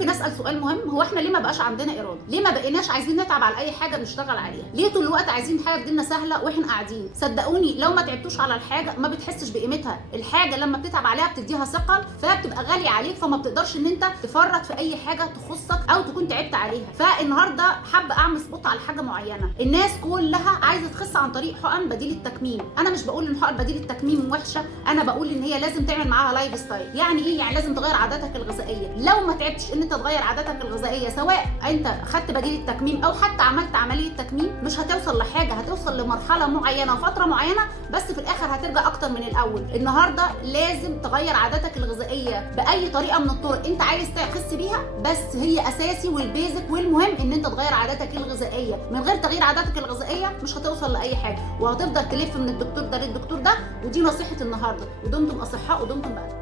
ممكن اسال سؤال مهم، هو احنا ليه ما بقاش عندنا اراده؟ ليه ما بقيناش عايزين نتعب على اي حاجه بنشتغل عليها؟ ليه طول الوقت عايزين حاجه تجيلنا سهله واحنا قاعدين؟ صدقوني لو ما تعبتوش على الحاجه ما بتحسش بقيمتها. الحاجه لما بتتعب عليها بتديها ثقل، فبتبقى غاليه عليك، فما بتقدرش ان انت تفرط في اي حاجه تخصك او تكون تعبت عليها. فالنهارده حابه اعمل سبوت على حاجه معينه. الناس كلها عايزه تخس عن طريق حقن بديل التكميم. انا مش بقول ان حقن بديل التكميم وحشه، انا بقول ان هي لازم تعمل معاها لايف ستايل. يعني ايه؟ يعني لازم تغير عاداتك الغذائيه. لو ما تعبتش ان انت تغير عاداتك الغذائيه، سواء انت خدت بديل التكميم او حتى عملت عمليه تكميم، مش هتوصل لحاجه. هتوصل لمرحله معينه فتره معينه، بس في الاخر هترجع اكتر من الاول. النهارده لازم تغير عاداتك الغذائيه باي طريقه من الطرق انت عايز تخس بيها، بس هي اساسي والبيزك والمهم ان انت تغير عاداتك الغذائيه. من غير تغيير عاداتك الغذائيه مش هتوصل لاي حاجه، وهتفضل تلف من الدكتور ده للدكتور ده. ودي نصيحه النهارده، ودمتم اصحاء ودمتم بألف.